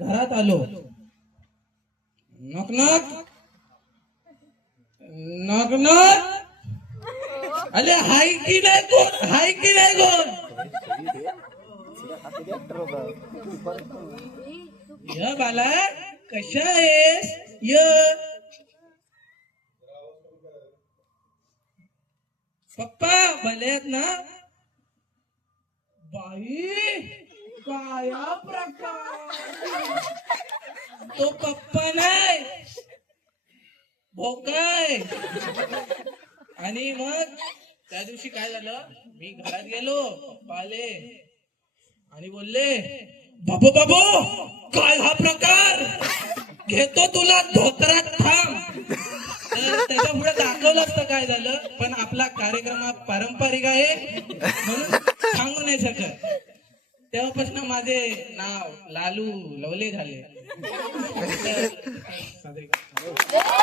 घरात आलो. नक नक नक नक अरे हाय की नाही कोण? हाय की नाही कोण? य बाला कशा आहेस? य. पप्पा भले आहेत ना? बाई काया प्रकार तो पप्पा नाही भोकाय आणि मग त्या दिवशी काय झालं? मी घरात गेलो पप्पा आले आणि बोलले बाबू बाबू काय हा प्रकार. घेतो तुला धोत्रात थांब. तर त्याच्या पुढे दाखवलं असतं काय झालं? पण आपला कार्यक्रम हा पारंपरिक आहे म्हणून सांगू नाही शकत. तेव्हापासून माझे नाव लालू लवले झाले.